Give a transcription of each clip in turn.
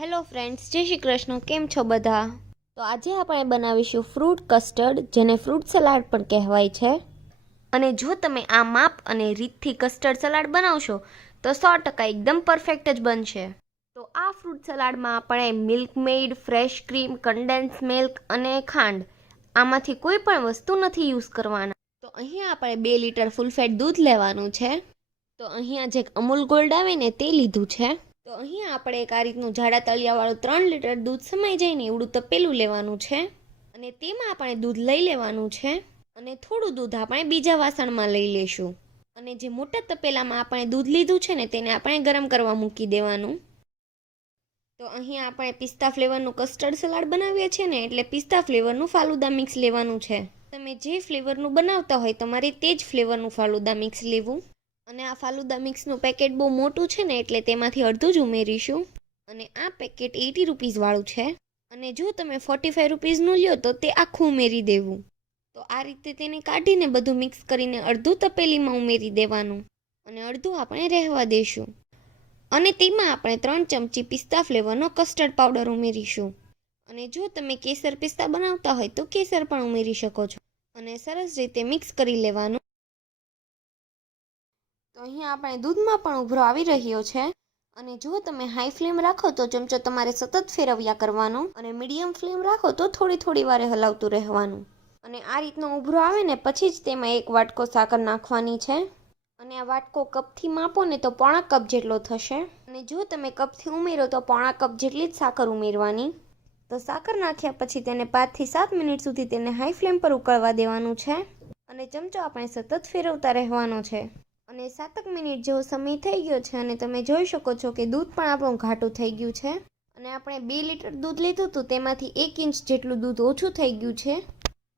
Hello friends, જય શ્રી કૃષ્ણ. કેમ છો બધા? તો આજે આપણે બનાવીશું ફ્રૂટ કસ્ટર્ડ, જેને ફ્રૂટ સલાડ પણ કહેવાય છે. અને જો તમે આ માપ અને રીતથી કસ્ટર્ડ સલાડ બનાવશો તો 100% એકદમ પરફેક્ટ જ બનશે. તો આ ફ્રૂટ સલાડમાં આપણે મિલ્ક મેડ, ફ્રેશ ક્રીમ, કન્ડેન્સ મિલ્ક અને ખાંડ આમાંથી કોઈ પણ વસ્તુ નથી યુઝ કરવાના. તો અહીંયા આપણે 2 લીટર ફૂલ ફેટ દૂધ લેવાનું છે. તો અહીંયા જે અમૂલ ગોલ્ડ આવે ને તે લીધું છે. તો અહીંયા આપણે એક આ રીતનું જાડા તળિયાવાળું 3 લીટર દૂધ સમાઈ જાય ને એવડું તપેલું લેવાનું છે. અને તેમાં આપણે દૂધ લઈ લેવાનું છે. અને થોડું દૂધ આપણે બીજા વાસણમાં લઈ લેશું. અને જે મોટા તપેલામાં આપણે દૂધ લીધું છે ને તેને આપણે ગરમ કરવા મૂકી દેવાનું. તો અહીંયા આપણે પિસ્તા ફ્લેવરનું કસ્ટર્ડ સલાડ બનાવીએ છીએ ને, એટલે પિસ્તા ફ્લેવરનું ફાલુદા મિક્સ લેવાનું છે. તમે જે ફ્લેવરનું બનાવતા હોય તમારે તે જ ફ્લેવરનું ફાલુદા મિક્સ લેવું. અને આ ફાલુદા મિક્સનું પેકેટ બહુ મોટું છે ને, એટલે તેમાંથી અડધું જ ઉમેરીશું. અને આ પેકેટ 80 રૂપીસવાળું છે. અને જો તમે 45 રૂપીસનું લ્યો તો તે આખું ઉમેરી દેવું. તો આ રીતે તેને કાઢીને બધું મિક્સ કરીને અડધું તપેલીમાં ઉમેરી દેવાનું. અને અડધું આપણે રહેવા દઈશું. અને તેમાં આપણે 3 ચમચી પિસ્તા ફ્લેવરનો કસ્ટર્ડ પાવડર ઉમેરીશું. અને જો તમે કેસર પિસ્તા બનાવતા હોય તો કેસર પણ ઉમેરી શકો છો. અને સરસ રીતે મિક્સ કરી લેવાનું. તો અહીંયા આપણે દૂધમાં પણ ઉભરો આવી રહ્યો છે. અને જો તમે હાઈ ફ્લેમ રાખો તો ચમચો તમારે સતત ફેરવ્યા કરવાનો. અને મીડિયમ ફ્લેમ રાખો તો થોડી વારે હલાવતું રહેવાનું. અને આ રીતનો ઉભરો આવે ને પછી જ તેમાં 1 વાટકો સાકર નાખવાની છે. અને આ વાટકો કપથી માપો ને તો 1/4 કપ જેટલો થશે. અને જો તમે કપથી ઉમેરો તો 1/4 કપ જેટલી જ સાકર ઉમેરવાની. તો સાકર નાખ્યા પછી તેને 5 થી 7 મિનિટ સુધી તેને હાઈ ફ્લેમ પર ઉકળવા દેવાનું છે. અને ચમચો આપણે સતત ફેરવતા રહેવાનો છે. અને 7 મિનિટ જેવો સમય થઈ ગયો છે અને તમે જોઈ શકો છો કે દૂધ પણ આપણું ઘાટું થઈ ગયું છે. અને આપણે 2 લીટર દૂધ લીધું હતું તેમાંથી 1 ઇંચ જેટલું દૂધ ઓછું થઈ ગયું છે.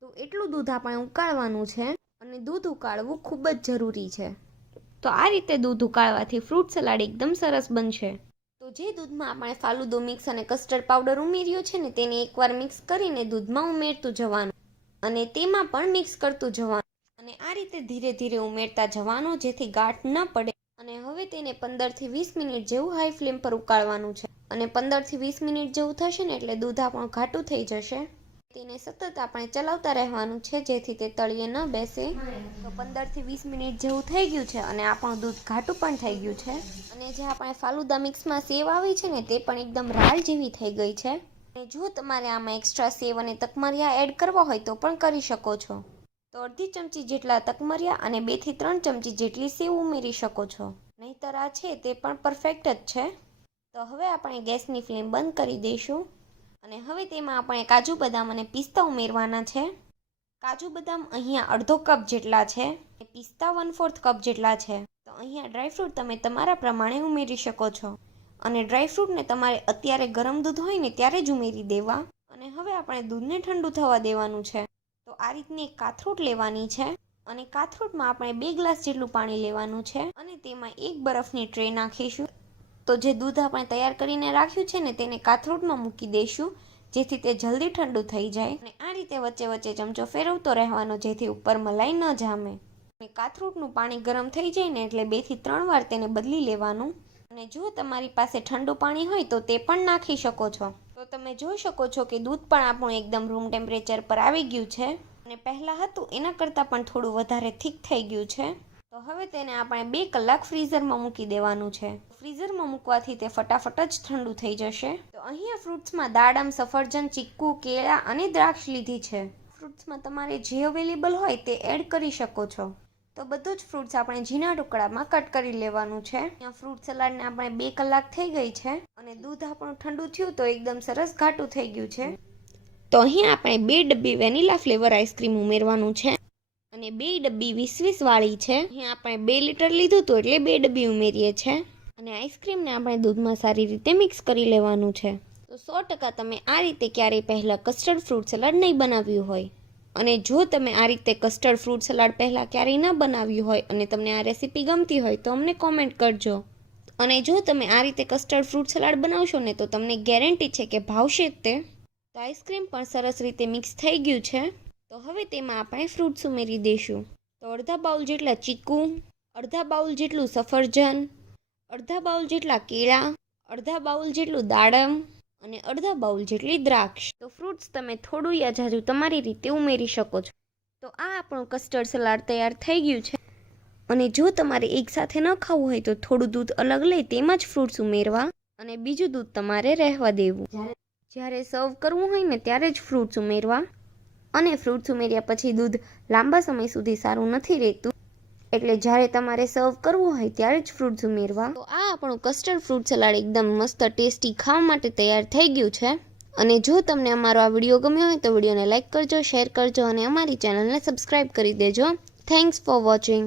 તો એટલું દૂધ આપણે ઉકાળવાનું છે. અને દૂધ ઉકાળવું ખૂબ જ જરૂરી છે. તો આ રીતે દૂધ ઉકાળવાથી ફ્રૂટ સલાડ એકદમ સરસ બનશે. તો જે દૂધમાં આપણે ફાલુદો મિક્સ અને કસ્ટર્ડ પાવડર ઉમેર્યો છે ને તેને એકવાર મિક્સ કરીને દૂધમાં ઉમેરતું જવાનું. અને તેમાં પણ મિક્સ કરતું જવાનું. અને આ રીતે ધીરે ધીરે ઉમેરતા જવાનું, જેથી ગાંઠ ન પડે. અને હવે તેને 15 થી 20 મિનિટ જેવું હાઈ ફ્લેમ પર ઉકાળવાનું છે. અને 15 થી 20 મિનિટ જેવું થશે ને એટલે દૂધ આપણું ઘાટું થઈ જશે. તેને સતત આપણે ચલાવતા રહેવાનું છે, જેથી તે તળિયે ન બેસે. તો 15 થી 20 મિનિટ જેવું થઈ ગયું છે અને આપણું દૂધ ઘાટું પણ થઈ ગયું છે. અને જે આપણે ફાલુદા મિક્સમાં સેવ આવી છે ને તે પણ એકદમ રાળ જેવી થઈ ગઈ છે. અને જો તમારે આમાં એક્સ્ટ્રા સેવ અને તકમરિયા એડ કરવા હોય તો પણ કરી શકો છો. તો અડધી ચમચી જેટલા તકમરિયા અને 2 થી 3 ચમચી જેટલી સેવ ઉમેરી શકો છો. નહીંતર આ છે તે પણ પરફેક્ટ જ છે. તો હવે આપણે ગેસની ફ્લેમ બંધ કરી દઈશું. અને હવે તેમાં આપણે કાજુ બદામ અને પિસ્તા ઉમેરવાના છે. કાજુ બદામ અહીંયા અડધો કપ જેટલા છે. અને પિસ્તા 1/4 કપ જેટલા છે. તો અહીંયા ડ્રાયફ્રૂટ તમે તમારા પ્રમાણે ઉમેરી શકો છો. અને ડ્રાયફ્રૂટને તમારે અત્યારે ગરમ દૂધ હોય ને ત્યારે જ ઉમેરી દેવા. અને હવે આપણે દૂધને ઠંડુ થવા દેવાનું છે. તો આ રીતની એક કાથરોટ લેવાની છે. અને કાથરોટમાં આપણે 2 ગ્લાસ જેટલું પાણી લેવાનું છે. અને તેમાં 1 બરફની ટ્રે નાખીશું. તો જે દૂધ આપણે તૈયાર કરીને રાખ્યું છે ને તેને કાથરોટમાં મૂકી દઈશું, જેથી તે જલ્દી ઠંડુ થઈ જાય. અને આ રીતે વચ્ચે વચ્ચે ચમચો ફેરવતો રહેવાનો, જેથી ઉપર મલાઈ ન જામે. અને કાથરોટનું પાણી ગરમ થઈ જાય ને એટલે 2 થી 3 વાર તેને બદલી લેવાનું. અને જો તમારી પાસે ઠંડુ પાણી હોય તો તે પણ નાખી શકો છો. તો તમે જોઈ શકો છો કે દૂધ પણ આપણું એકદમ રૂમ ટેમ્પરેચર પર આવી ગયું છે. અને પહેલાં હતું એના કરતાં પણ થોડું વધારે થીક થઈ ગયું છે. તો હવે તેને આપણે 2 કલાક ફ્રીઝરમાં મૂકી દેવાનું છે. ફ્રીઝરમાં મૂકવાથી તે ફટાફટ જ ઠંડુ થઈ જશે. તો અહીંયા ફ્રૂટ્સમાં દાડમ, સફરજન, ચીકુ, કેળા અને દ્રાક્ષ લીધી છે. ફ્રૂટ્સમાં તમારે જે અવેલેબલ હોય તે એડ કરી શકો છો. તો બધું જ ફ્રૂટ્સ આપણે ઝીણા ટુકડામાં કટ કરી લેવાનું છે. અહીંયા ફ્રૂટ સલાડને આપણે 2 કલાક થઈ ગઈ છે. અને દૂધ આપણું ઠંડુ થયું તો એકદમ સરસ ઘાટું થઈ ગયું છે. તો અહીં આપણે 2 ડબ્બી વેનીલા ફ્લેવર આઈસ્ક્રીમ ઉમેરવાનું છે. અને 2 ડબ્બી 20-20 વાળી છે. અહીં આપણે 2 લીટર લીધું હતું એટલે 2 ડબ્બી ઉમેરીએ છીએ. અને આઈસ્ક્રીમને આપણે દૂધમાં સારી રીતે મિક્સ કરી લેવાનું છે. તો 100% તમે આ રીતે ક્યારેય પહેલાં કસ્ટર્ડ ફ્રૂટ સલાડ નહીં બનાવ્યું હોય. અને જો તમે આ રીતે કસ્ટર્ડ ફ્રૂટ સલાડ પહેલાં ક્યારેય ન બનાવ્યું હોય અને તમને આ રેસીપી ગમતી હોય તો અમને કોમેન્ટ કરજો. અને જો તમે આ રીતે કસ્ટર્ડ ફ્રૂટ સલાડ બનાવશો ને તો તમને ગેરંટી છે કે ભાવશે જ તે. તો આઈસ્ક્રીમ પણ સરસ રીતે મિક્સ થઈ ગયું છે. તો હવે તેમાં આપણે ફ્રૂટ્સ ઉમેરી દઈશું. તો અડધા બાઉલ જેટલા ચીકુ, અડધા બાઉલ જેટલું સફરજન, અડધા બાઉલ જેટલા કેળા, અડધા બાઉલ જેટલું દાડમ, અને અડધા બાઉલ જેટલી દ્રાક્ષ. તો ફ્રૂટ્સ તમે થોડું યા ઝાઝું તમારી રીતે ઉમેરી શકો છો. તો આ આપણું કસ્ટર્ડ સલાડ તૈયાર થઈ ગયું છે. અને જો તમારે એકસાથે ન ખાવું હોય તો થોડું દૂધ અલગ લઈ તેમાં જ ફ્રૂટ્સ ઉમેરવા અને બીજું દૂધ તમારે રહેવા દેવું. જ્યારે સર્વ કરવું હોય ને ત્યારે જ ફ્રૂટ્સ ઉમેરવા. અને ફ્રૂટ્સ ઉમેર્યા પછી દૂધ લાંબા સમય સુધી સારું નથી રહેતું, એટલે જ્યારે તમારે સર્વ કરવું હોય ત્યારે જ ફ્રૂટ્સ ઉમેરવા. તો આ આપણું કસ્ટર્ડ ફ્રૂટ સલાડ એકદમ મસ્ત ટેસ્ટી ખાવા માટે તૈયાર થઈ ગયું છે. અને જો તમને અમારો આ વિડીયો ગમ્યો હોય તો વિડીયોને લાઇક કરજો, શેર કરજો અને અમારી ચેનલને સબસ્ક્રાઈબ કરી દેજો. Thanks for watching.